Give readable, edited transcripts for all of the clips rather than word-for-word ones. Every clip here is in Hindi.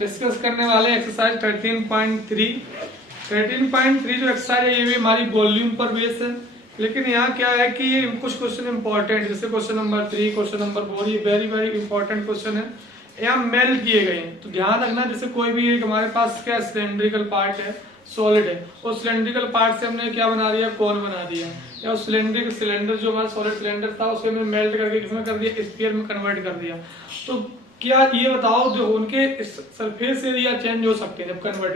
डिस्कस करने वाले एक्सरसाइज 13.3 जो एक्सरसाइज है ये भी हमारी वॉल्यूम पर बेस है। लेकिन यहाँ क्या है कि ये कुछ क्वेश्चन इंपॉर्टेंट, जैसे क्वेश्चन नंबर 3, क्वेश्चन नंबर 4, ये वेरी वेरी इंपॉर्टेंट क्वेश्चन है। यहाँ मेल्ट किए गए हैं, तो ध्यान रखना जैसे कोई भी एक हमारे पास क्या सिलेंड्रिकल पार्ट है, सॉलिड है, और सिलेंड्रिकल पार्ट से हमने क्या बना दिया, कोन बना दिया, या सिलेंडर जो हमारा सॉलिड सिलेंडर था उसे हमने मेल्ट करके किसमें कर दिया, स्फीयर में कन्वर्ट कर दिया। तो क्या ये बताओ जो उनके सरफेस एरिया चेंज हो सकते हैं जब कन्वर्ट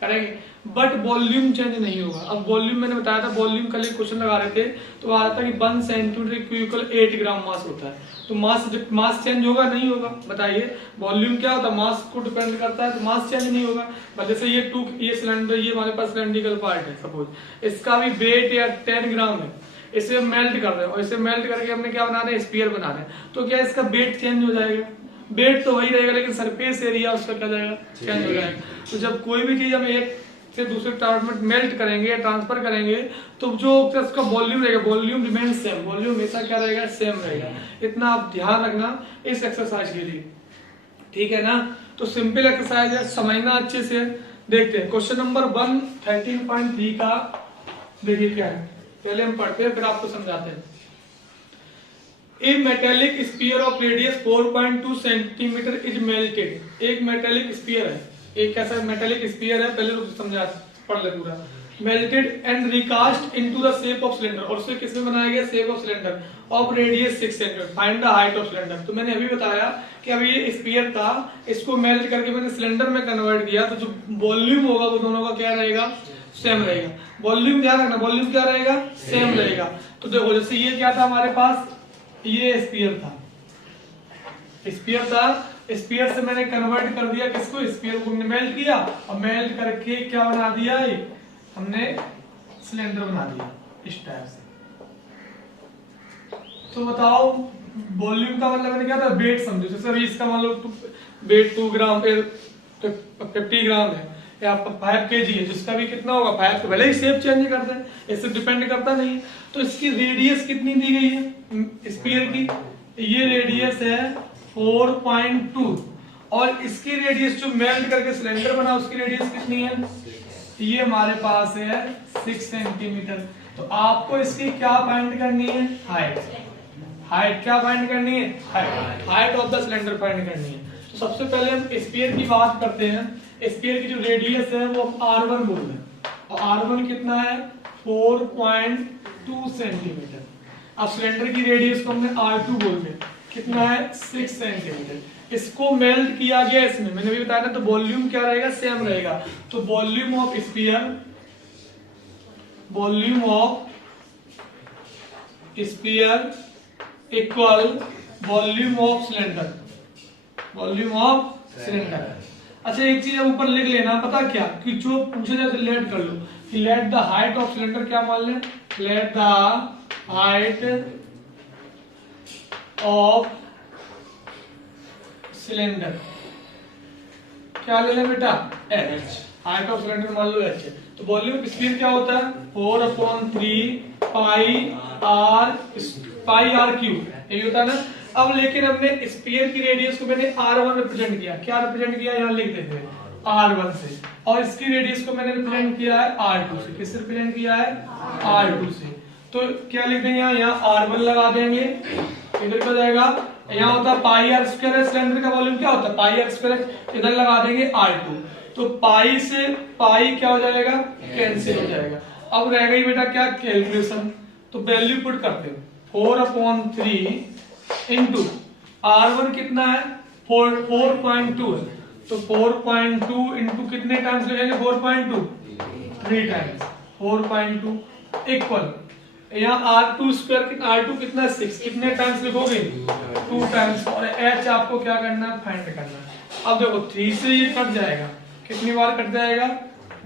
करेंगे, बट वॉल्यूम चेंज नहीं होगा। अब वॉल्यूम मैंने बताया था, वॉल्यूम कल क्वेश्चन लगा रहे थे तो आ रहा था कि 1 सेंटीमीटर इक्वल 8 ग्राम मास होता है। तो मास चेंज होगा नहीं होगा, बताइए। वॉल्यूम क्या होता है, मास को डिपेंड करता है, तो मास चेंज नहीं होगा। बट जैसे ये सिलेंडर, ये हमारे पास सिलेंड्रिकल पार्ट है, सपोज इसका भी वेट या 10 ग्राम है, इसे मेल्ट कर रहे हैं और इसे मेल्ट करके हमने क्या बना रहे हैं, स्फीयर बना रहे हैं। तो क्या इसका वेट चेंज हो जाएगा, वेट तो वही रहेगा लेकिन सरफेस एरिया उसका क्या जाएगा, चेंज हो जाएगा। तो जब कोई भी चीज हम एक से दूसरे पार्ट में मेल्ट करेंगे या ट्रांसफर करेंगे तो जो उसका वॉल्यूम रहेगा, वॉल्यूम रिमेन सेम, वॉल्यूम हमेशा क्या रहेगा, सेम रहेगा। इतना आप ध्यान रखना इस एक्सरसाइज के लिए, ठीक है ना। तो सिंपल एक्सरसाइज है, समझना अच्छे से। देखते हैं क्वेश्चन नंबर 1 13.3 का, देखिए क्या है, पहले हम पढ़ते हैं फिर आपको समझाते हैं। A metallic sphere of radius 4.2 centimetre is melted। एक मेटेलिक स्फीयर है, एक कैसा मेटेलिक स्फीयर है, पहले लोग समझा पढ़ ले पूरा। Melted and recast into the shape of cylinder, और उसे किसमें बनाया गया, shape of cylinder of radius 6 centimetre. Find the height of cylinder. तो मैंने अभी बताया कि अभी ये स्फीयर था, इसको मेल्ट करके मैंने सिलेंडर में कन्वर्ट किया, तो जो वॉल्यूम होगा वो दोनों का क्या रहेगा, सेम रहेगा। वॉल्यूम ध्यान रखना, वॉल्यूम क्या रहेगा, सेम रहेगा। तो देखो जैसे ये क्या था हमारे पास, ये स्फीयर था, स्फीयर से मैंने कन्वर्ट कर दिया किसको, स्फीयर को हमने मेल्ट किया, और मेल्ट करके क्या बना दिया, हमने सिलेंडर बना दिया इस टाइप से। तो बताओ वॉल्यूम का मतलब मैंने क्या था, वेट समझो। जैसे अभी इसका मान लो वेट 2 ग्राम 50 ग्राम है या 5 kg है, जिसका भी कितना होगा 5, तो भले ही शेप चेंज करते हैं, इससे डिपेंड करता नहीं। तो इसकी रेडियस कितनी दी गई है स्फीयर की, ये रेडियस है 4.2, और इसकी रेडियस जो मेल्ट करके सिलेंडर बना उसकी रेडियस कितनी है, ये हमारे पास है 6 सेंटीमीटर। तो आपको इसकी क्या फाइंड करनी है, हाइट क्या फाइंड करनी है, height of the cylinder find करनी है। तो सबसे पहले हम स्फीयर की बात करते हैं। स्फीयर की जो रेडियस है वो R1 बोल रहे हैं, और R1 कितना है 4.2 सेंटीमीटर। अब सिलेंडर की रेडियस को हमने R2 बोलते हैं, कितना है 6 सेंटीमीटर। इसको मेल्ट किया गया इसमें, मैंने भी बताया ना, तो वॉल्यूम क्या रहेगा, सेम रहेगा। तो volume of sphere equal volume of cylinder. अच्छा एक चीज ऊपर लिख लेना, पता क्या, कि जो पूछे जाए लेट कर लो कि let the height of cylinder, क्या मान ले, let the height of cylinder, क्या ले लें बेटा, h। हाइट ऑफ सिलेंडर मान लो h। तो वॉल्यूम स्फीयर क्या होता है 4/3 पाई r क्यूब, यही होता है ना। अब लेकिन हमने स्फीयर की रेडियस को मैंने R1 रिप्रेजेंट किया, क्या रिप्रेजेंट किया, यहाँ लिख देते हैं R1 से, और इसकी रेडियस को मैंने रिप्रेजेंट किया है R2 से। किससे रिप्रेजेंट किया है, R2 से। तो क्या लिख देंगे, यहाँ R1 लगा देंगे, इधर क्या जाएगा, यहाँ होता है पाई r स्क्वायर है, सिलेंडर का वॉल्यूम क्या होता है पाई r स्क्वायर, इधर लगा देंगे R2। तो पाई से पाई क्या हो जाएगा, कैंसिल हो जाएगा। अब रह गई बेटा क्या, कैलकुलेशन। तो वैल्यू पुट करते हैं, 4/3 इंटू R1 कितना है 4.2 है, तो 4.2 इंटू कितने टाइम्स लिखेंगे, 4.2 3 टाइम्स, 4.2 इक्वल यहाँ R2 स्क्वायर, R2 कितना 6, कितने टाइम्स लिखोगे 2 टाइम्स, और H आपको क्या करना है, फाइंड करना है। अब देखो 3 से ये कट जाएगा, कितनी बार कट जाएगा,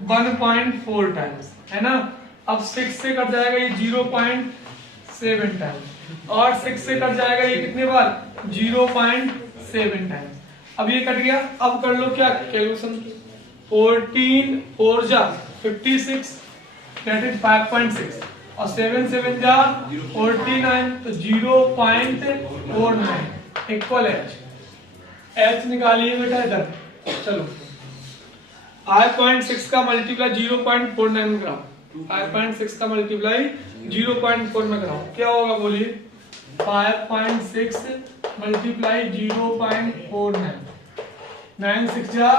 1.4 टाइम्स, है ना। अब 6 से कट जाएगा ये 0.7 टाइम्स, और 6 से कट जाएगा ये कितने बार, 0.7 टाइम्स। अब ये कट गया, अब कर लो क्या कैलकुलेशन, 14 4 जा 56, दैट इज 5.6, और 7 7 जा 49, तो 0.49 इक्वल h। h निकालिए बेटा इधर, चलो 5.6 का मल्टीप्लाई 0.49 ग्राम, 5.6 का मल्टीप्लाई 0.49 ग्राम क्या होगा बोलिए? 5.6 मल्टीप्लाई 0.49, 9 6 जा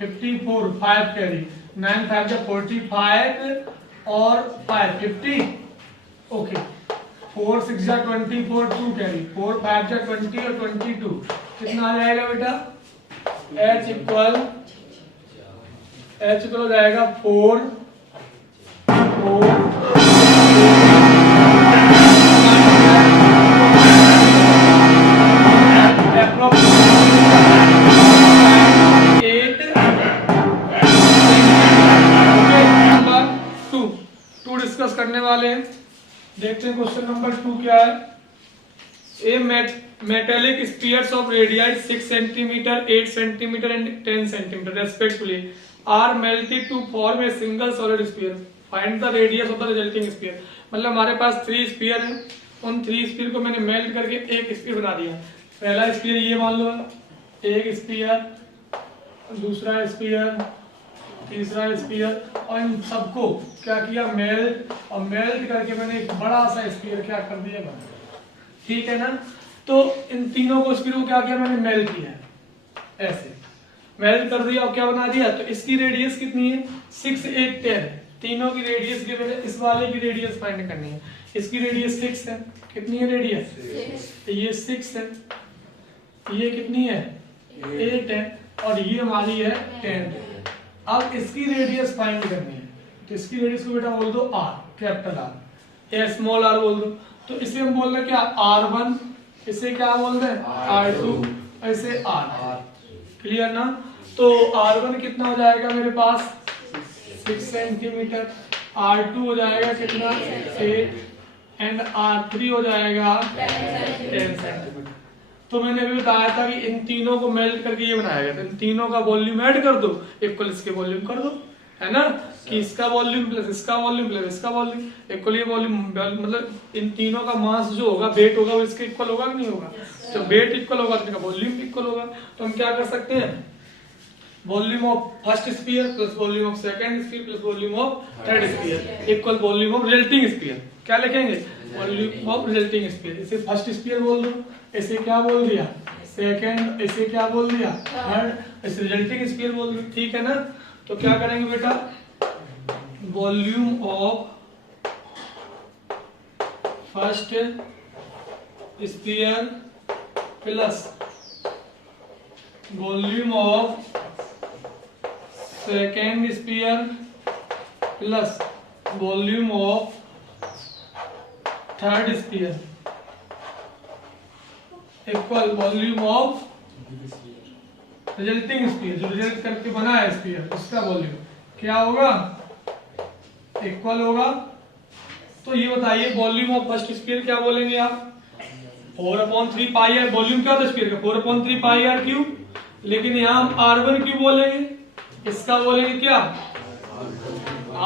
54, 5 कैरी, 9 5 जा 45 और 5 50, ओके 4 6 जा 24, 2 कैरी, 4 5 जा 20 और 22 कितना आ जाएगा बेटा? H इक्वल हो जाएगा 4 टू डिस्कस करने वाले हैं। देखते हैं क्वेश्चन नंबर 2 क्या है। ए metallic spheres of radii 6 cm, 8 cm and 10 cm respectively are melted to form a single solid sphere. Find the radius of the resulting sphere. मतलब हमारे पास 3 स्फीयर हैं, उन 3 स्फीयर को मैंने मेल्ट करके एक स्फीयर बना दिया। पहला स्फीयर ये मान लो, एक स्फीयर, दूसरा स्फीयर, तीसरा स्फीयर, और इन सबको क्या किया? मेल्ट, और मेल्ट करके मैंने एक बड़ा सा स्फीयर क्या कर दिया? बना। ठीक है ना? तो इन तीनों को स्फीयर को क्या किया? मैंने मेल्ट किया, ऐसे मेल्ट कर दिया और क्या बना दिया? तो इसकी रेडियस कितनी है? 6 8 10, तीनों की रेडियस के मैंने इस वाले की रेडियस फाइंड करनी है। इसकी रेडियस 6 है, कितनी है रेडियस? ये 6 है, ये कितनी है? 8 है, और ये हमारी है 10। अब इसकी रेडियस फाइंड करनी है, तो इसकी रेडियस को बेटा बोल दो r, कैपिटल R, या स्मॉल r बोल दो। तो इसे हम बोल रहे क्या? R1, इसे क्या बोल रहे हैं? R2, ऐसे R। क्लियर ना? तो R1 कितना हो जाएगा मेरे पास? 6 सेंटीमीटर, R2 हो जाएगा कितना? 8, एंड R3 हो जाएगा 10 सेंटीमीटर। तो मैंने अभी बताया था कि इन तीनों को मेल्ट करके ये बनाया गया, तो इन तीनों का वॉल्यूम ऐड कर दो, इक्वल इसके वॉल्यूम कर दो, है ना? कि इसका वॉल्यूम प्लस इसका वॉल्यूम प्लस इसका वॉल्यूम इक्वल ये वॉल्यूम, मतलब इन तीनों का मास जो होगा, वेट होगा, वो इसके इक्वल होगा कि नहीं होगा? तो वेट इक्वल होगा तो इनका वॉल्यूम इक्वल होगा। तो हम क्या कर सकते हैं? Volume of first sphere plus volume of second sphere plus volume of third sphere equal volume of resulting sphere. क्या लिखेंगे? Volume of resulting sphere. इसे फर्स्ट स्फीयर बोल दो, इसे क्या बोल दिया? सेकंड, इसे क्या बोल दिया? थर्ड, इसे रिजल्टिंग स्फीयर बोल दो। ठीक है ना? तो क्या करेंगे बेटा? Volume of first sphere plus volume of second sphere plus volume of third sphere equal volume of resulting sphere, जो रिजल्ट करके बना है स्फीयर, उसका वॉल्यूम क्या होगा? इक्वल होगा। तो ये बताइए वॉल्यूम ऑफ फर्स्ट स्फीयर क्या बोलेंगे आप? 4/3 पाई आर। वॉल्यूम क्या होता है स्फीयर का? 4/3 पाई आर क्यूब। लेकिन यहाँ हम R1 क्यूब बोलेंगे, इसका बोलेंगे क्या?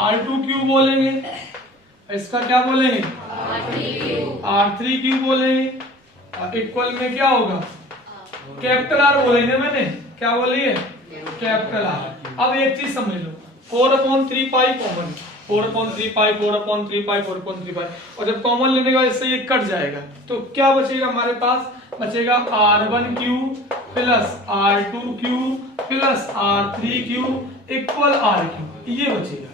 R2 क्यूब बोलेंगे, इसका क्या बोलेंगे? R3 क्यूब बोलेंगे। इक्वल में क्या होगा? कैपिटल R बोलेंगे। मैंने क्या बोली है? Capital R। अब एक चीज समझ लो, 4/3 पाई कॉमन, 4/3 पाई, 4/3 पाई, 4/3 पाई, और जब कॉमन लेने के बाद इससे ये कट जाएगा, तो क्या बचेगा हमारे पास? बचेगा R1 cube plus R2 cube plus R3 cube equal R cube. ये बचेगा।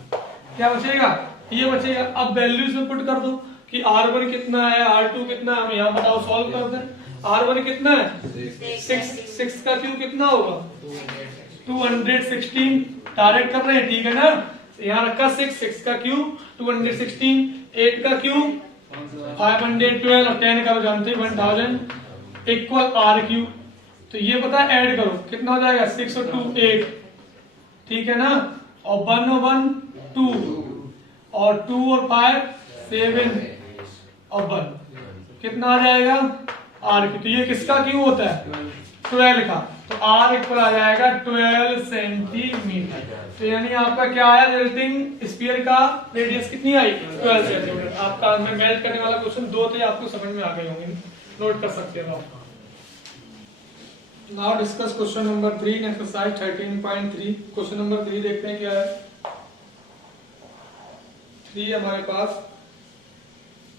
क्या बचेगा? ये बचेगा। अब वैल्यूज में पुट कर दो कि R1 कितना है, R2 कितना है, हम यहाँ बताओ सॉल्व कर दें। R1 कितना है? 6 का क्यूब कितना होगा? 216। डायरेक्ट कर रहे हैं, ठीक है ना? यहाँ रखा 6 का क्यूब 216, 8 का क्यूब 512 और 10 का जानते हैं 1000 इक्वल R क्यूब। तो ये पता है, ऐड करो कितना हो जाएगा? 6 और 2 8, ठीक है ना? और 1 और 1 2, और 2 और 5 7 और 1 कितना आ जाएगा? R cube. तो ये किसका क्यूब होता है? 12 का। तो R इक्वल आ जाएगा 12 सेंटीमीटर। तो यानी आपका क्या आया? रिजल्टिंग स्फीयर का रेडियस कितनी आई? 12 सेंटीमीटर। आपका मैं मेल्ट करने वाला क्वेश्चन 2 थे, आपको समझ में आ गए होंगे, नोट कर सकते हो आप। नाउ डिस्कस क्वेश्चन नंबर 3 इन एक्सरसाइज 13.3। क्वेश्चन नंबर 3 देखते हैं क्या है। 3 हमारे पास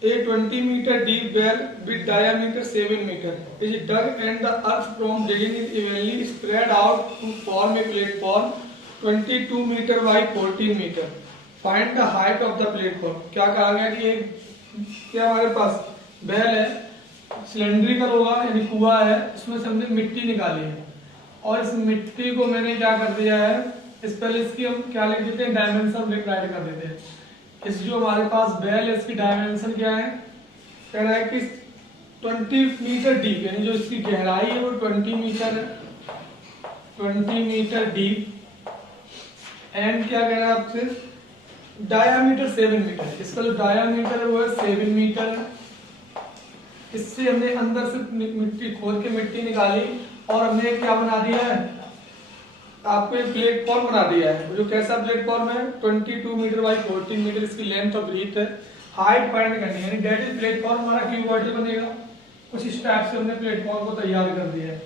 a 20 meter deep well with diameter 7 meter is dug and the earth from digging is evenly spread out to form a platform 22 meter by 14 meter. Find the height of the platform। क्या कहा गया कि एक क्या हमारे पास बेल है, सिलेंड्रिकल होगा यानी कुआं है, इसमें से हमने मिट्टी निकाली है और इस मिट्टी को मैंने क्या कर दिया है, इस पहले इसकी हम क्या लिख देते हैं, डायमेंशन राइट कर देते हैं। इस जो हमारे पास बेल है इसकी डायमेंशन क्या है, कह रहा है कि 20 मीटर डीप यानी जो इसकी गहराई है वो 20 मीटर है, 20 मीटर डीप। एंड क्या कह रहा है आपसे, डायामीटर 7 मीटर, इसका जो डायामीटर है वो है 7 मीटर है। इससे हमने अंदर से मिट्टी खोद के मिट्टी निकाली और हमने क्या बना दिया है, आपको एक प्लेटफॉर्म बना दिया है। जो कैसा प्लेटफॉर्म है, 22 मीटर बाई 14 मीटर इसकी लेंथ और ब्रीथ है। हाइट फाइंड करनी है, यानी दैट इज प्लेटफॉर्म हमारा क्यूबॉइडल बनेगा। कुछ इस टाइप से हमने प्लेटफॉर्म को तैयार कर दिया है।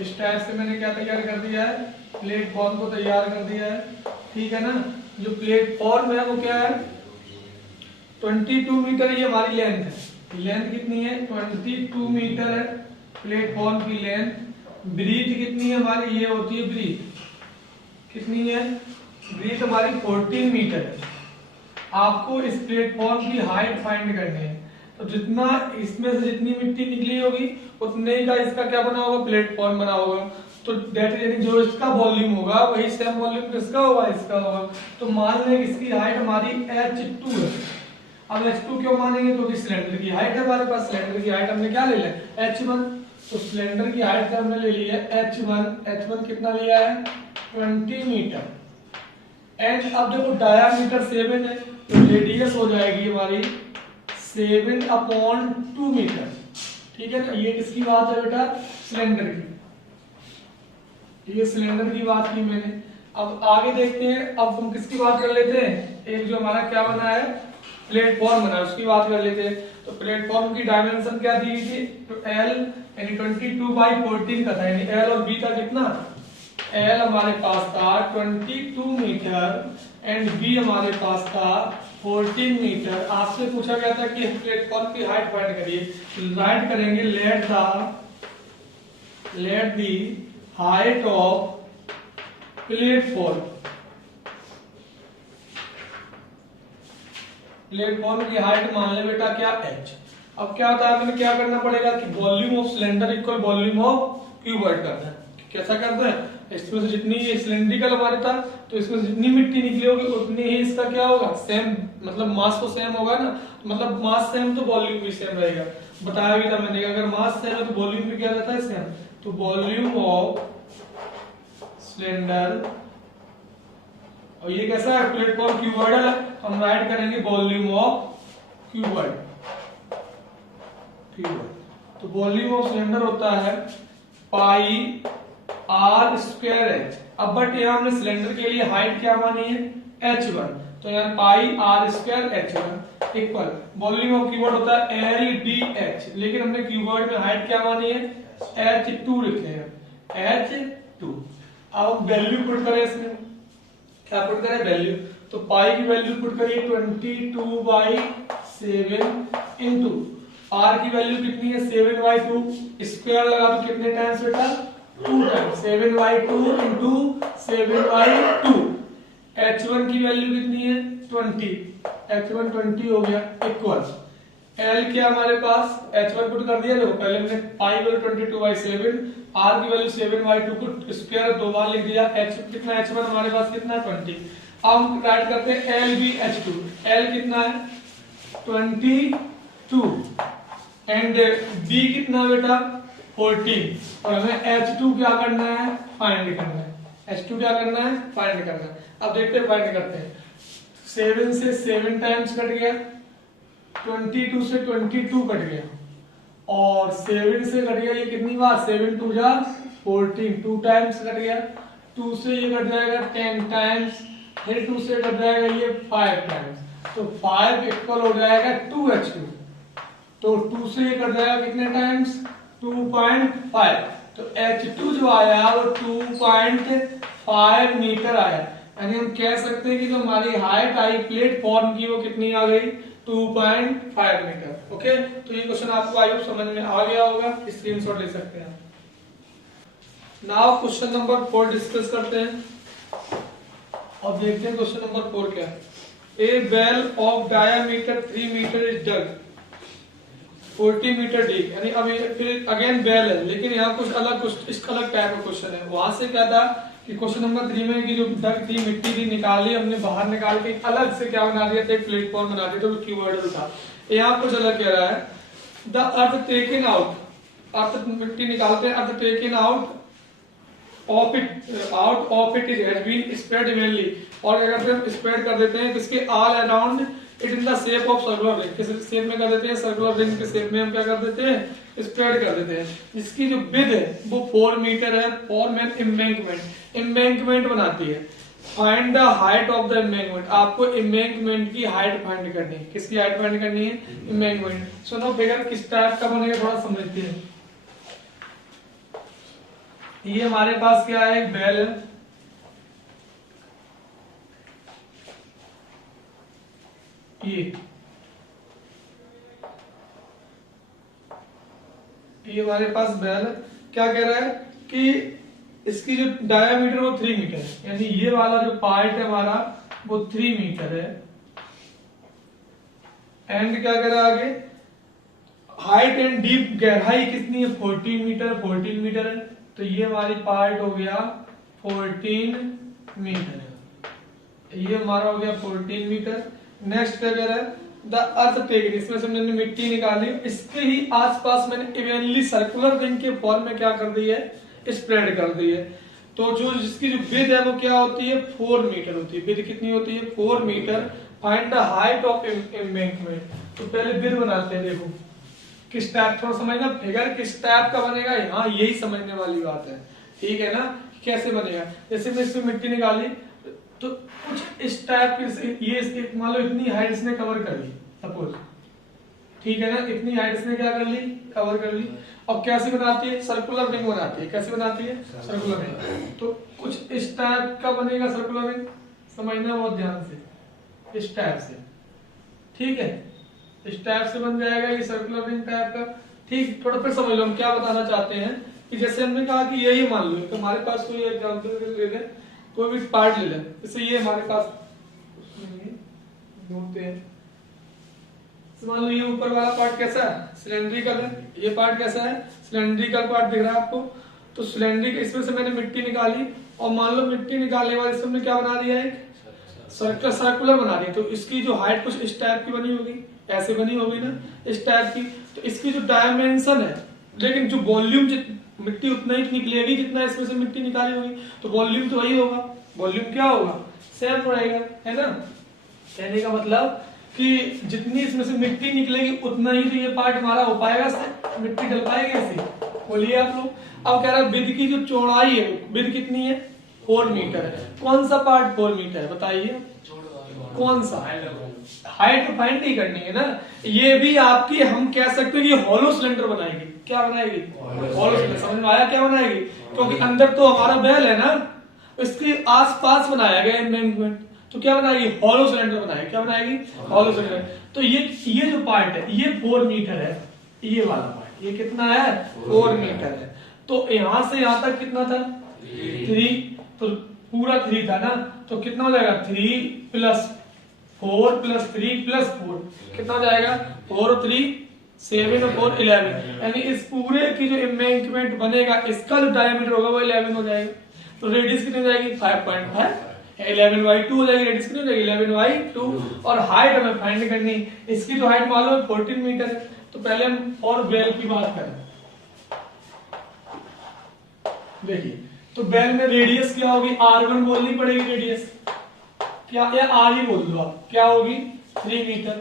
इस टाइप से मैंने क्या तैयार कर दिया है, प्लेटफॉर्म को तैयार कर दिया है, ठीक है ना। जो प्लेटफॉर्म है वो क्या है, 22 मीटर ये हमारी लेंथ है। लेंथ कितनी है, 22 मीटर है प्लेटफॉर्म की लेंथ। ब्रीथ कितनी है हमारी, ये होती है ब्रीथ कितनी है, ब्रीथ हमारी 14 मीटर है। आपको इस प्लेटफॉर्म की हाइट फाइंड करनी है, तो जितना इसमें से जितनी मिट्टी निकली होगी उतने का इसका क्या बना होगा, प्लेटफॉर्म बना होगा। तो डेट यानी जो इसका वॉल्यूम होगा वही सेम वॉल्यूम किसका होगा, इसका होगा। तो मान लें इसकी हाइट हमारी h2 है। अब h2 क्यों मानेंगे, क्योंकि सिलेंडर की हाइट है हमारे पास, सिलेंडर की हाइट हमने क्या ले लिया, h1। तो सिलेंडर की हाइट हमने ले ली है h1। h1 कितना लिया है, 20 मीटर। एंड अब देखो डायामीटर 7 है तो रेडियस हो जाएगी हमारी 7/2 मीटर, ठीक है ना। ये किसकी बात है बेटा, सिलेंडर की। ये सिलेंडर की बात की मैंने। अब आगे देखते हैं, अब हम किसकी बात कर लेते हैं, एक जो हमारा क्या बना है, प्लेटफॉर्म बना है, उसकी बात कर लेते हैं। तो प्लेटफॉर्म की डायमेंशन क्या दी थी, तो L यानी 22/14 का था, यानी L और B का कितना, L हमारे पास था 22 मीटर एंड B हमारे पास था 14 मीटर। आपसे पूछा गया था कि प्लेटफॉर्म की हाइट फाइंड करिए। राइट करेंगे, let the height of platform. Platform की हाइट मान ले बेटा क्या, h। अब क्या होता है, हमें क्या करना पड़ेगा कि volume of cylinder equal volume of cuboid करना है। कैसा करते हैं, इसमें से जितनी ये सिलेंड्रिकल हमारे था तो इसमें से जितनी मिट्टी निकली होगी उतनी ही इसका क्या होगा, सेम, मतलब मास तो सेम होगा ना। मतलब मास सेम तो वॉल्यूम भी सेम रहेगा। बताया भी था मैंने, अगर मास सेम है तो वॉल्यूम भी क्या रहता है, सेम। तो वॉल्यूम ऑफ सिलेंडर, और ये कैसा है, प्लेटफॉर्म क्यूबॉइडल है, हम राइट करेंगे वॉल्यूम ऑफ क्यूबॉइड। तो वॉल्यूम ऑफ सिलेंडर होता है पाई r स्क्वायर h। अब बट यहाँ हमने सिलेंडर के लिए हाइट क्या मानी है, h1, तो यहाँ पाई r square h1 equal volume of cuboid होता है LBH, लेकिन हमने क्यूबॉइड में हाइट क्या मानी है, h2 लिखे हैं, h2। अब वैल्यू पुट करें इसमें, क्या पुट करें, वैल्यू। तो पाई की वैल्यू पुट करिए 22/7 इंटू r की वैल्यू कितनी है, 7/2। स्क्वायर लगा तो कितने टाइम्स बेटा, 2 टाइम्स, 7/2 इंटू 7/2। h1 की वैल्यू कितनी है, 20, h1 20 हो गया इक्वल L क्या हमारे पास, h1 पुट कर दिया। देखो पहले हमने पाई वैल्यू 22/7, r की वैल्यू 7/2 को स्क्वायर 2 बार लिख दिया। h कितना, h1 हमारे पास कितना है, 20। अब हम राइट करते हैं LBH2। L कितना है, 22 एंड B कितना बेटा, 14। और हमें H2 क्या करना है, फाइंड करना है। H2 क्या करना है, फाइंड करना है। अब देखते हैं, फाइंड करते हैं। 7 से 7 टाइम्स कट गया, 22 से 22 कट गया, और 7 से कट गया ये कितनी बार, 7 2 जा 14, 2 टाइम्स कट गया। 2 से ये कट जाएगा 10 टाइम्स, फिर 2 से कट जाएगा ये 5 टाइम्स, तो 5 इक्वल हो जाएगा 2H2। तो 2 से ये कट जाएगा कितने टाइम्स, 2.5, तो H2 जो आया वो 2.5 मीटर आया। यानी हम कह सकते हैं कि जो हमारी हाइट आई प्लेटफॉर्म की वो कितनी आ गई, 2.5 मीटर। ओके, तो ये क्वेश्चन आपको आई होप समझ में आ गया होगा, स्क्रीनशॉट ले सकते हैं। नाउ क्वेश्चन नंबर 4 डिस्कस करते हैं। अब देखते हैं क्वेश्चन नंबर 4 क्या है। A well of diameter 3 metre is dug 40 metre deep. यानी अभी फिर अगेन बेल है, लेकिन यहाँ कुछ इसका अलग टाइप का क्वेश्चन है। वहां से क्या था कि क्वेश्चन नंबर 3 में कि जो डग थी, मिट्टी थी, निकाली हमने, बाहर निकाल के अलग से क्या बना दिया था, एक प्लेटफॉर्म बना दिया था, वो कीवर्ड था। यहाँ कुछ अलग कह रहा है, the earth taken out, earth मिट्टी निकालते हैं, earth taken out of it is has been spread evenly. और अगर हम स्प्रेड कर देते हैं किसके, all around it in the shape of circular ring, किस शेप में कर देते हैं, सर्कुलर रिंग के शेप में हम क्या कर देते हैं, स्प्रेड कर देते हैं। जिसकी जो विड्थ है वो 4 मीटर है। फॉर्म एन एम्बैंकमेंट बनाती है। Find the height of the embankment, आपको एम्बैंकमेंट की हाइट फाइंड करनी है। किसकी हाइट फाइंड करनी है, एम्बैंकमेंट। सुनो फिगर किस टाइप का बनेगा थोड़ा समझते हैं। ये हमारे पास क्या है, एक बैल है, ये हमारे पास बैल है। क्या कह रहा है कि इसकी जो डायामीटर वो 3 मीटर है। यानी ये वाला जो पार्ट है हमारा वो 3 मीटर है। एंड क्या कह रहा है आगे, हाइट एंड डीप, गहराई कितनी है, 14 मीटर है। तो ये हमारी पार्ट हो गया 14 मीटर है। ये हमारा हो गया 14 मीटर। नेक्स्ट क्या कह रहा है, द अर्थ टेकन, इसमें से मैंने मिट्टी निकाली, इसके ही आसपास मैंने इवनली सर्कुलर रिंग के फॉर्म में क्या कर दी है, स्प्रेड कर दी है। तो जो जिसकी जो विड्थ है वो क्या होती है, 4 मीटर होती है। विड्थ कितनी होती है, 4 metre. Find the height of embankment. तो पहले विड्थ बनाते हैं। देखो किस टाइप, थोड़ा समझना फिगर किस टाइप का बनेगा, यहाँ यही समझने वाली बात है। ठीक है ना, कैसे बनेगा। जैसे मैं इसमें मिट्टी निकाली तो कुछ इस टाइप की, ये मान लो इतनी हाइट इसने कवर कर ली सपोज, ठीक है ना, इतनी हाइट इसने क्या कर ली, कवर कर ली। अब कैसे बनाती है, सर्कुलर रिंग बनाती है। कैसे बनाती है, सर्कुलर रिंग। तो कुछ इस टाइप का बनेगा सर्कुलर रिंग, समझना बहुत ध्यान से, इस टाइप से। ठीक है, इस टाइप से बन जाएगा ये सर्कुलर रिंग टाइप का। ठीक, थोड़ा फिर समझ लो हम क्या बताना चाहते हैं कि जैसे हमने कहा कि यही मान लो कि हमारे पास कोई एग्जाम्पल ले लें, कोई भी पार्ट ले लें। जैसे ये हमारे पास ढूंढते हैं, मान लो ये ऊपर वाला पार्ट कैसा है, सिलेंड्रिकल है। ये पार्ट कैसा है, सिलेंड्रिकल पार्ट दिख रहा है आपको। तो सिलेंड्रिकल, इसमें से मैंने मिट्टी निकाली और मान लो मिट्टी निकालने वाले इसमें क्या बना दिया है, सर्कुलर बना दिया। तो इसकी जो हाइट कुछ इस टाइप की बनी होगी, ऐसे बनी होगी ना, इस टाइप की। तो इसकी जो डायमेंशन है, लेकिन जो वॉल्यूम मिट्टी उतना ही निकलेगी जितना इसमें से मिट्टी निकाली होगी। तो वॉल्यूम तो वही होगा, वॉल्यूम क्या होगा, सेम रहेगा, है ना। कहने का मतलब कि जितनी इसमें से मिट्टी निकलेगी उतना ही तो ये पार्ट हमारा हो पाएगा, मिट्टी डल पाएगी ऐसे। बोलिए आप लोग। अब कह रहा है विड्थ की जो चौड़ाई है, विड्थ कितनी है, 4 मीटर है। कौन सा पार्ट 4 मीटर है बताइए, कौन सा। हाइट तो फाइंड नहीं करनी है ना। ये भी आपकी, हम कह सकते हैं कि हॉलो सिलेंडर बनाएगी। क्या बनाएगी, हॉलो सिलेंडर। समझ में आया क्या बनाएगी, क्योंकि अंदर तो हमारा बैल है ना, इसके आसपास बनाया गया एम्बैंकमेंट। तो क्या बनाएगी, हॉलो सिलेंडर बनाएगी। क्या बनाएगी, हॉलो सिलेंडर। तो ये जो पार्ट है ये 4 मीटर है। ये वाला पार्ट ये कितना है, 4 मीटर है। तो यहां से यहां तक कितना था, 3। तो पूरा 3 था ना, तो कितना हो जाएगा, 3 + 4 + 3 + 4 कितना हो जाएगा, 4 और 3 7 और 4 11। यानी इस पूरे की जो एम्बैंकमेंट बनेगा, इसका जो डायमीटर होगा वो 11 हो जाएगा। तो रेडियस कितनी हो जाएगी, 5.5। 11/2 हो जाएगी। रेडियस कितनी हो जाएगी, 11/2। और हाइट हमें फाइंड करनी, इसकी जो हाइट मालूम है 14 मीटर है। तो पहले हम और बेल की बात करें। देखिए, तो बेल में रेडियस क्या होगी, R1 बोलनी पड़ेगी रेडियस। क्या, या R ही बोल दो आप, क्या होगी, 3 मीटर।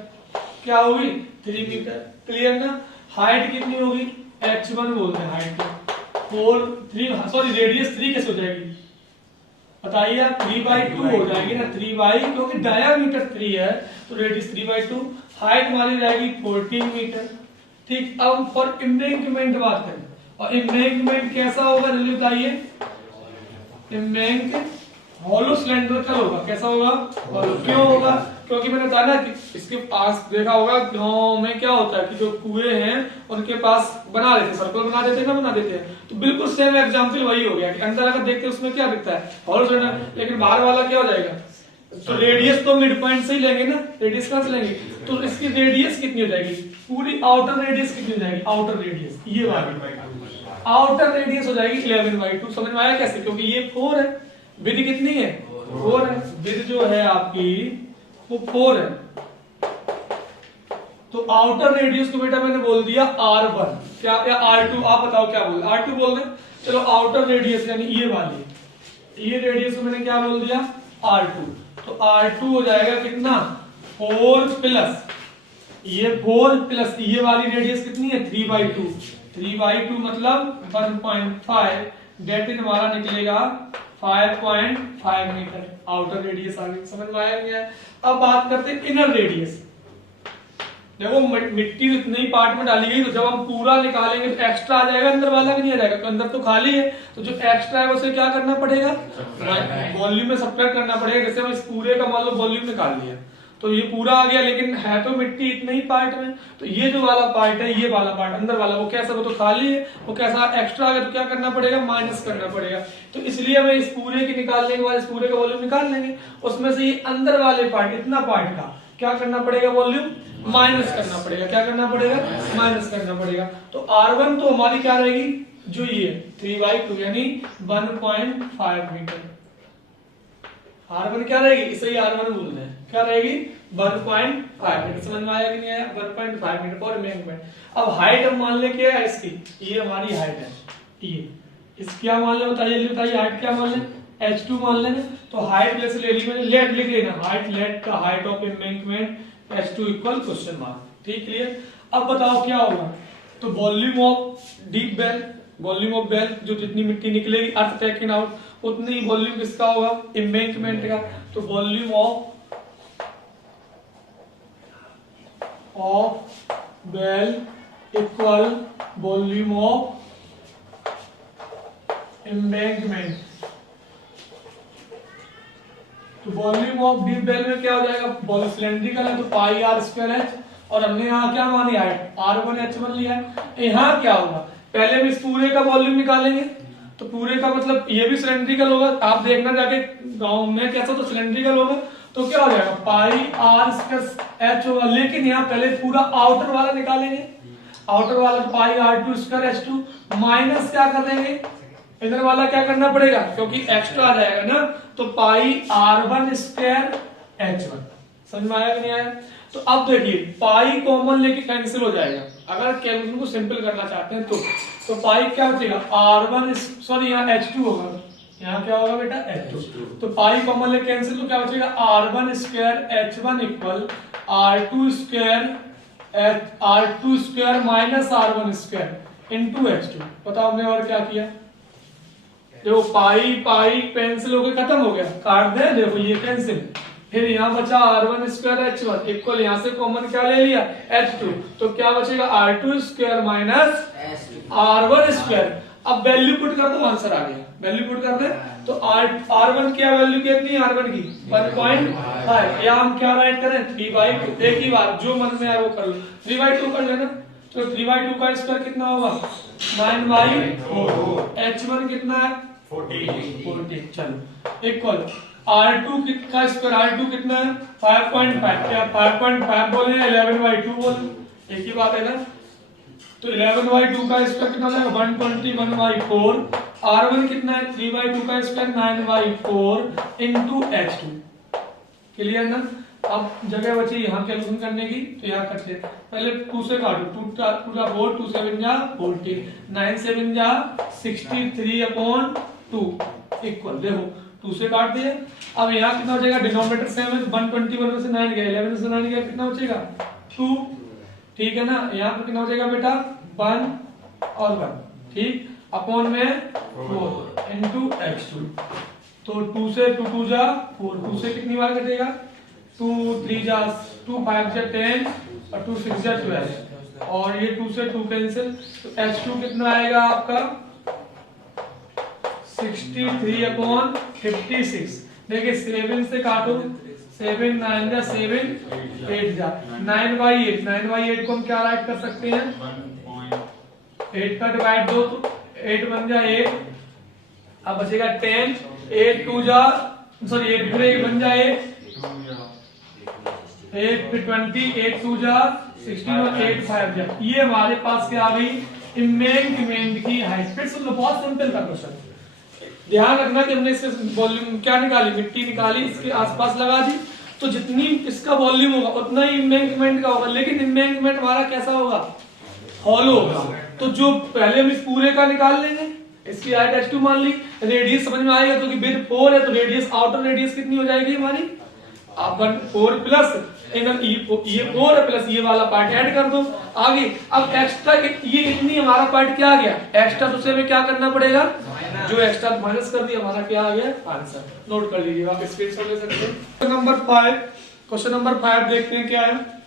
क्या होगी, 3 मीटर। क्लियर ना। हाइट कितनी होगी, H1 बोलते हैं हाइट को। 3 सॉरी रेडियस 3 कैसे हो जाएगी बताइए आप, 3/2 हो जाएगी ना, 3 क्योंकि डायामीटर 3 है तो रेडियस 3/2। हाइट हमारी जाएगी 14 मीटर। ठीक, अब फॉर एम्बैंकमेंट बात करें। और एम्बैंकमेंट कैसा होगा जल्दी बताइए। एम्बैंक हॉलो सिलेंड्रिकल होगा। कैसा होगा? हॉलो। क्यों होगा? क्योंकि मैंने बताया ना कि इसके पास देखा होगा गांव में क्या होता है कि जो कुएं हैं उनके पास बना देते, सर्कल बना देते हैं ना, बना देते हैं। तो बिल्कुल सेम एग्जांपल वही हो गया कि अंदर अगर देखते हैं उसमें क्या दिखता है, हॉलो सिलेंडर, लेकिन बाहर वाला क्या हो जाएगा? तो रेडियस तो मिड पॉइंट से ही लेंगे ना, रेडियस कहां से लेंगे? तो इसकी रेडियस कितनी हो जाएगी? पूरी आउटर रेडियस कितनी हो जाएगी? आउटर रेडियस ये वाली आउटर रेडियस हो जाएगी 11/2। समझ में आया कैसे? क्योंकि ये 4 है, विड्थ कितनी है? 4 है, विड्थ जो है आपकी वो 4 है। तो आउटर रेडियस को बेटा मैंने बोल दिया R1 क्या या R2, आप बताओ क्या बोल? R2 बोल रहे। चलो आउटर रेडियस यानी ये वाली, ये रेडियस को मैंने क्या बोल दिया? R2। तो R2 हो जाएगा कितना? 4 प्लस ये 4 प्लस ये वाली रेडियस कितनी है? 3/2। 3/2 मतलब 1.5, डेट इन हमारा निकलेगा 5.5 मीटर। आउटर रेडियस आ गई। समझ में आया नहीं आया? अब बात करते हैं इनर रेडियस। देखो मिट्टी इतने ही पार्ट में डाली गई, तो जब हम पूरा निकालेंगे तो एक्स्ट्रा आ जाएगा, अंदर वाला भी नहीं आ जाएगा। तो अंदर तो खाली है, तो जो एक्स्ट्रा है उसे क्या करना पड़ेगा? वॉल्यूम में सब्ट्रैक्ट करना पड़ेगा। जैसे हम इस पूरे का मान लो वॉल्यूम निकाल लिया तो ये पूरा आ गया, लेकिन है तो मिट्टी इतने ही पार्ट में। तो ये जो वाला पार्ट है, ये वाला पार्ट अंदर वाला, वो कैसा? वो तो खाली है, वो कैसा एक्स्ट्रा आ गया, तो क्या करना पड़ेगा? माइनस करना पड़ेगा। तो इसलिए हमें इस पूरे की निकालने के बाद इस पूरे का वॉल्यूम निकाल लेंगे, उसमें से ये अंदर वाले पार्ट, इतना पार्ट का क्या करना पड़ेगा? वॉल्यूम माइनस करना पड़ेगा। क्या करना पड़ेगा? माइनस करना पड़ेगा। तो R1 तो हमारी क्या रहेगी? जो ये 3/2 यानी 1.5 मीटर। R1 क्या रहेगी? इसे ही R1 बोल रहे हैं। क्या रहेगी? 1.5 मीटर। समझ में आया कि नहीं आया? 1.5 मीटर फॉर एम्बैंकमेंट। अब हाइट हम मान ले क्या है इसकी? ये हमारी हाइट है, ये इसकी क्या मान ले? बताइए हाइट क्या मान ले? H2 मान लेना। तो हाइट जैसे ले ली मैंने, लेट लिख लेना, हाइट लेट का height of embankment H2 equal question mark. ठीक क्लियर? अब बताओ क्या होगा? तो volume of deep well, volume of well जो जितनी मिट्टी निकलेगी अर्थ टेकन आउट, उतनी वॉल्यूम किसका होगा? एम्बैंकमेंट का। तो volume of well equal volume of embankment. तो वॉल्यूम ऑफ डीप बेल में क्या हो जाएगा? बॉल सिलेंड्रिकल है तो पाई आर स्क्वायर एच, और हमने यहाँ क्या मानी? हाइट R1H1 लिया है। यहाँ क्या होगा? पहले हम इस पूरे का वॉल्यूम निकालेंगे, तो पूरे का मतलब ये भी सिलेंड्रिकल होगा। आप देखना जाके गांव में कैसा, तो सिलेंड्रिकल होगा। तो क्या हो जाएगा? पाई आर स्क्वायर एच होगा। लेकिन यहाँ पहले पूरा आउटर वाला निकालेंगे। आउटर वाला तो पाई R2 स्क्वायर H2 माइनस क्या कर देंगे? इधर वाला क्या करना पड़ेगा? क्योंकि एक्स्ट्रा आ जाएगा ना, तो पाई R1 स्क्वायर H1। समझ में आया कि नहीं आया? तो अब देखिए पाई कॉमन लेके कैंसिल हो जाएगा। अगर कैलकुलेशन को सिंपल करना चाहते हैं तो पाई क्या बचेगा? R1 सॉरी यहाँ H2 होगा, यहाँ क्या होगा बेटा? H2। तो पाई कॉमन लेके कैंसिल, तो क्या बचेगा? R1 square H1 equal R2 square minus R1 square into H2। बताओ हमने और क्या किया? देखो पाई पाई कैंसिल होकर खत्म हो गया, काट दे। देखो ये कैंसिल, फिर यहाँ बचा R1 स्क्वायर H1 इक्वल, यहाँ से कॉमन क्या ले लिया? H2। तो क्या बचेगा? R2 square minus R1 square. अब वैल्यू पुट कर दो, आंसर आ गया। वैल्यू पुट कर दे तो R1 क्या वैल्यू कितनी है? R1 की 1.5। या हम क्या राइट करें? 3/2। एक ही बात, जो मन में आए वो कर लो। 3/2 कर लेना। तो 3/2 का स्क्वायर कितना होगा? 9/4। H1 कितना है? 40। चलो इक्वल R2 का स्क्वायर, R2 कितना है? 5.5। क्या 5.5 बोले 11/2 बोले? एक ही बात है ना। तो 11/2 का स्क्वायर कितना हो जाएगा? 121/4। R1 कितना है? 3/2 का स्क्वायर 9/4 इंटू H2। क्लियर ना? अब जगह बची यहाँ कैलकुलेशन करने की, तो यहाँ करते हैं। पहले 2 से काटो, 2 का 4, 2 7 जा 14, 9 7 जा 63/2 इक्वल। देखो 2 से काट दिया। अब यहाँ कितना हो जाएगा? डिनोमिनेटर सेम है, 121 में से 9 गया, 11 में से 9 गया, कितना बचेगा? 2। ठीक है ना? यहाँ पर कितना हो जाएगा बेटा? 1 और 1। ठीक, अपॉन में 4 इंटू H2। तो 2 से 2 जा 4, 2 से कितनी बार कटेगा? 2 3 जा 2 5 जा 10 और 2 6 जा 12। और ये 2 से 2 कैंसिल, तो H2 कितना आएगा आपका 63/56। देखिए 7 से काटो, 7 9 जा 7 8 जा 9/8, 9/8 को हम क्या राइट कर सकते हैं 8 का डिवाइड दो तो 8 बन जा 8, अब बचेगा 10, 8 2 जा सॉरी 8 फिर 1 बन जा 8 फिर 20, 8 2 जा 16 और 8 5 जा। ये हमारे पास क्या आ गई इमेंगमेंट की हाइट। फिर सुन लो बहुत सिंपल था क्वेश्चन, ध्यान रखना कि हमने इससे वॉल्यूम क्या निकाली मिट्टी निकाली, इसके आसपास लगा दी, तो जितनी इसका वॉल्यूम होगा उतना ही इमेंगमेंट का होगा, लेकिन इमेंगमेंट हमारा कैसा होगा हॉलो होगा। तो जो पहले हम इस पूरे का निकाल लेंगे, इसकी हाइट h2 मान ली, रेडियस समझ में आएगा क्योंकि विड्थ 4 है तो रेडियस आउटर रेडियस कितनी हो जाएगी हमारी अपन 4 प्लस ये 4 है प्लस ये वाला पार्ट ऐड कर दो आगे। अब एक्स्ट्रा ये इतनी हमारा पार्ट क्या आ गया एक्स्ट्रा, तो उसे में क्या करना पड़ेगा जो एक्स्ट्रा माइनस कर दिया हमारा क्या आ गया आंसर। नोट कर लीजिए आप स्क्रीनशॉट ले सकते हैं। क्वेश्चन नंबर 5 देखते हैं क्या है।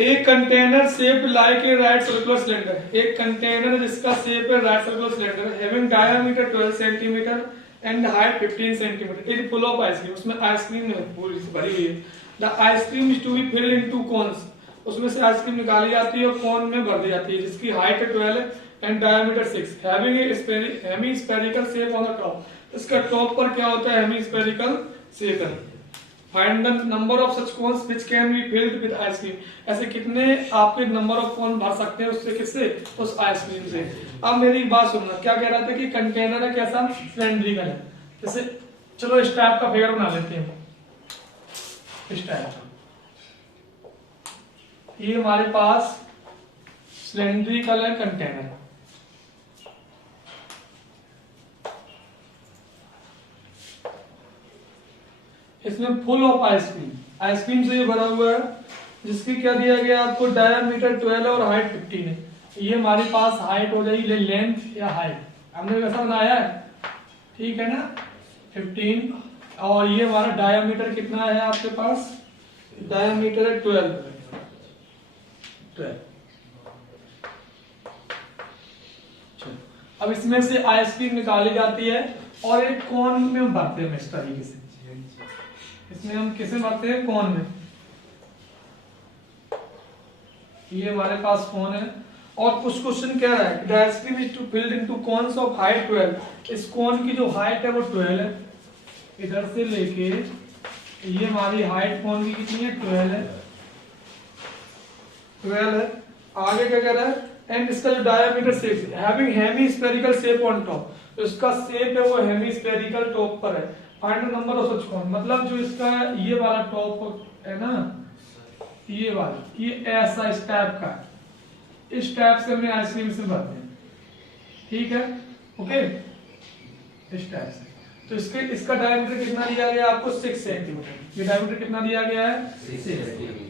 एक container shape like a right circular cylinder, एक कंटेनर जिसका शेप है right circular cylinder having diameter 12 centimetre and height 15 centimetre is full of ice cream. उसमें आइसक्रीम पूरी भरी हुई है। The ice cream is to be filled into cones, उसमें से आइसक्रीम निकाली जाती है और कोन में भर दी जाती है जिसकी हाइट है 12 and diameter 6 having a hemispherical shape on the top. इसका टॉप पर क्या होता है हेमी स्फेरिकल शेप है। Find the number of such cones which can be filled with ice cream, ऐसे कितने आपके नंबर ऑफ कोन भर सकते हैं उससे किससे उस आइसक्रीम से। अब मेरी बात सुनना, क्या कह रहा था कि कंटेनर है कैसा सिलेंड्रिकल है, जैसे चलो इस टाइप का फिगर बना लेते हैं, इस टाइप का ये हमारे पास सिलेंड्रिकल है कंटेनर, इसमें फुल ऑफ आइसक्रीम, आइसक्रीम से ये भरा हुआ है जिसकी क्या दिया गया आपको डायमीटर 12 और हाइट 15 है। ये हमारे पास हाइट हो जाएगी लेंथ या हाइट हमने वैसा बनाया है ठीक है ना 15, और ये हमारा डायमीटर कितना है आपके पास डायमीटर है 12। अब इसमें से आइसक्रीम निकाली जाती है और एक कोन में भरते हैं इस तरीके से, इसमें हम किसे भरते हैं कोन में, ये हमारे पास कोन है और कुछ क्वेश्चन कह रहा है ice cream is to filled into cones of height 12। इस कोन की जो हाइट है वो 12 है, इधर से लेके ये हमारी हाइट कोन की कितनी है 12 है, 12 है। आगे क्या कह रहा है एंड इसका जो diameter 6 having hemispherical shape on top, तो इसका शेप है वो हेमी स्फेरिकल टॉप पर है। Find the number of such cone, मतलब जो इसका ये वाला टॉप है ना ये वाला ये ऐसा इस टाइप का, इस टाइप से हमने आइसक्रीम से भरते हैं ठीक है ओके इस टाइप से। तो इसका डायमीटर कितना दिया गया आपको 6 सेंटीमीटर, ये डायमीटर कितना दिया गया है 6,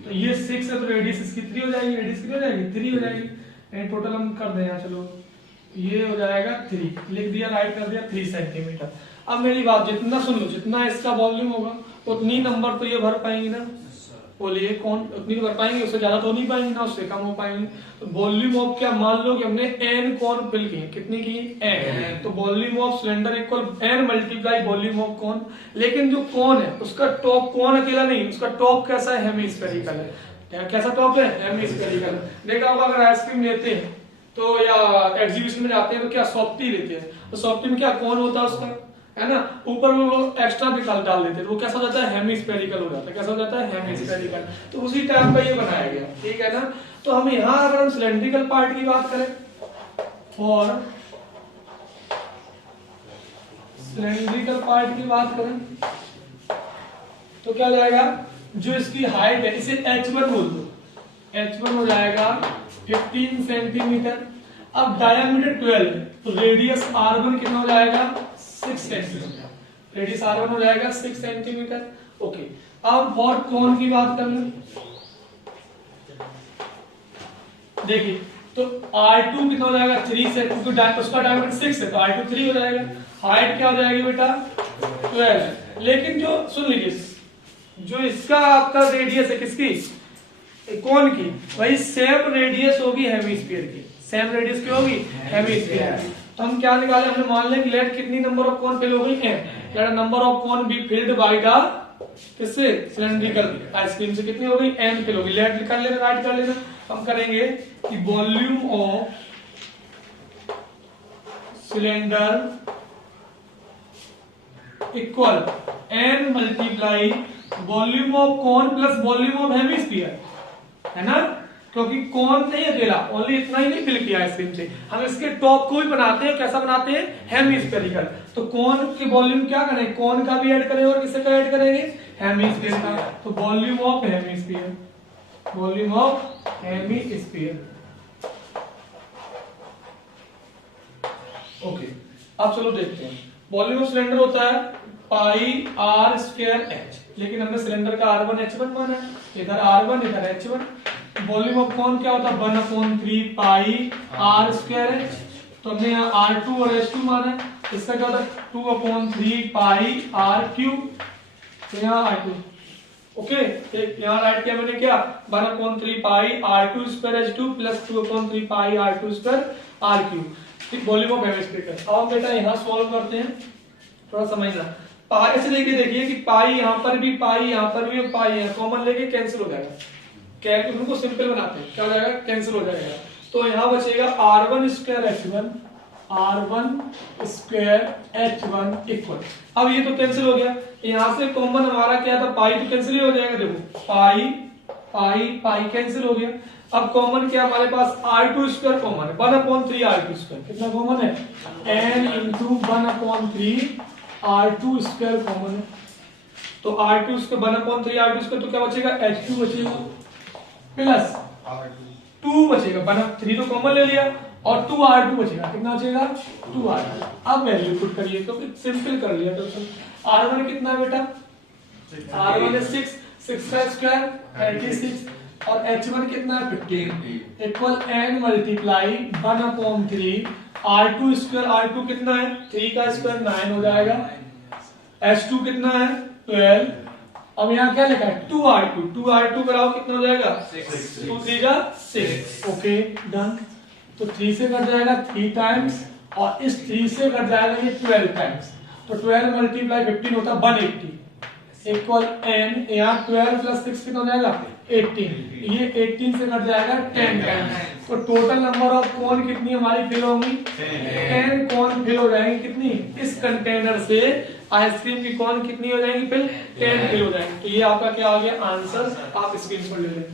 तो ये 6 है तो रेडियस इसकी 3 हो जाएगी, रेडियस कितनी हो जाएगी 3 हो जाएगी, यानी टोटल हम कर दें यहाँ चलो ये हो जाएगा 3, लिख दिया राइट कर दिया 3 सेंटीमीटर। अब मेरी बात जितना सुन लो जितना इसका वॉल्यूम होगा उतनी नंबर तो ये भर पाएंगे ना, बोलिए कौन उतनी भर पाएंगे, उससे ज्यादा तो नहीं पाएंगे ना उससे कम हो पाएंगे। तो वॉल्यूम ऑफ क्या मान लो कि हमने n कौन फिल किए, कितनी की n, तो volume of cylinder equal n multiply volume of कौन। लेकिन जो कौन है उसका टॉप कौन अकेला नहीं, उसका टॉप कैसा है हेमी स्फेरिकल है, कैसा टॉप है हेमी स्फेरिकल। देखा होगा अगर आइसक्रीम लेते हैं तो या एग्जीबिशन में जाते हैं तो क्या सॉफ्टी लेते हैं, तो सॉफ्टी में क्या कौन होता है उसका है ना, ऊपर में वो एक्स्ट्रा भी डाल देते हैं, वो कैसा हो जाता है हेमी स्फेरिकल हो जाता है, कैसा हो जाता है हेमी स्फेरिकल। तो उसी टाइप का ये बनाया गया ठीक है ना। तो हम यहाँ अगर हम सिलेंड्रिकल पार्ट की बात करें और सिलेंड्रिकल पार्ट की बात करें तो क्या हो जाएगा जो इसकी हाइट है इसे h1 बोल दो, h1 हो जाएगा 15 सेंटीमीटर। अब डायमीटर 12 तो रेडियस r1 कितना हो जाएगा 6 सेंटीमीटर, रेडियस r1 हो जाएगा 6 सेंटीमीटर ओके। अब फॉर कोन की बात कर लें देखिए तो r2 कितना हो जाएगा 3 से, क्योंकि उसका डायमीटर 6 है तो r2 3 हो जाएगा, हाइट क्या हो जाएगी बेटा 12 है। लेकिन जो सुन लीजिए जो इसका आपका रेडियस है किसकी, कोन की, वही सेम रेडियस होगी हेमिस्फीयर की, सेम रेडियस की होगी हेमिस्फीयर की। तो हम क्या निकाले, हमने मान लिया कि लेट कितनी नंबर ऑफ कोन फिल हो गई n, let number of cone be filled by the किससे, सिलेंड्रिकल आइसक्रीम से कितनी हो गई n फिल हो गई। लेट कर लेना, राइट कर लेना। हम करेंगे कि volume of cylinder equal n multiply volume of cone plus volume of hemisphere, है ना, क्योंकि कोन नहीं अकेला, ओनली इतना ही नहीं फिल किया आइसक्रीम से, हम इसके टॉप को भी बनाते हैं, कैसा बनाते हैं, हेमिस्फेरिकल। तो कोन की वॉल्यूम क्या करें, कोन का भी ऐड करेंगे और किसका ऐड करेंगे, हेमिस्फीयर का। तो volume of hemisphere, volume of hemisphere. Okay, अब चलो देखते हैं। वॉल्यूम ऑफ सिलेंडर होता है पाई आर स्क्वायर एच, लेकिन हमने सिलेंडर का R1 H1 माना है, इधर R1 इधर H1। वॉल्यूम ऑफ कोन क्या होता है 1/3 पाई आर स्क्वायर एच, तो हमने यहाँ R2 और H2 माना है, इसका क्या होता है 2/3 पाई आर क्यूब, तो यहाँ R2। ओके, यहाँ राइट किया मैंने क्या 1/3 पाई R2 स्क्वायर H2 प्लस 2/3 पाई R2 स्क्वायर R क्यूब, ठीक, वॉल्यूम ऑफ हेमिस्फीयर। अब बेटा यहाँ सॉल्व करते हैं, थोड़ा समझना। पाई से लेके देखिए कि पाई यहाँ पर भी, पाई यहाँ पर भी, पाई यहाँ कॉमन लेके कैंसिल हो जाएगा, कैलकुलेशन उनको सिंपल बनाते हैं, क्या हो जाएगा, कैंसिल हो जाएगा। तो यहाँ बचेगा R1 square H1, R1 square H1 equal, अब ये तो कैंसिल हो गया, यहाँ से कॉमन हमारा क्या था, पाई तो कैंसिल ही हो जाएगा, देखो पाई पाई पाई कैंसिल हो गया। अब कॉमन क्या हमारे पास R2 स्क्वायर कॉमन है, 1/3 R2 स्क्वायर, कितना कॉमन है, n into 1/3 R2 square common है। तो R2 स्क्वायर 1/3 R2 स्क्वायर, तो क्या बचेगा, H2 बचेगा प्लस 2 बचेगा, 3 तो कॉमन ले लिया और 2 R2 बचेगा, कितना बचेगा 2 R2। अब वैल्यू पुट करिए, तो सिंपल कर लिया। तो R1 कितना है बेटा, R1 है 6 का स्क्वायर 36 और H1 कितना है 15 equal n multiply 1/3 R2 square, R2 कितना है 3 का स्क्वायर 9 हो जाएगा, H2 कितना है 12। अब यहाँ क्या लिखा है 2R2 कराओ कितना हो जाएगा 2 3 जा 6। Okay done. तो 3 से कट जाएगा 3 टाइम्स और इस 3 से कट जाएगा ये 12 टाइम्स, तो 12 मल्टीप्लाई 15 होता है 180 इक्वल n, यहाँ 12 प्लस 6 कितना हो जाएगा 18, ये 18 से कट जाएगा 10 टाइम्स। तो टोटल नंबर ऑफ कोन कितनी हमारी फिल होंगी 10 कोन फिल हो जाएंगी, कितनी, इस कंटेनर से आइसक्रीम की कोन कितनी हो जाएंगी फिल 10 फिल हो जाएंगी। तो ये आपका क्या हो गया आंसर, आप स्क्रीन पर ले लें।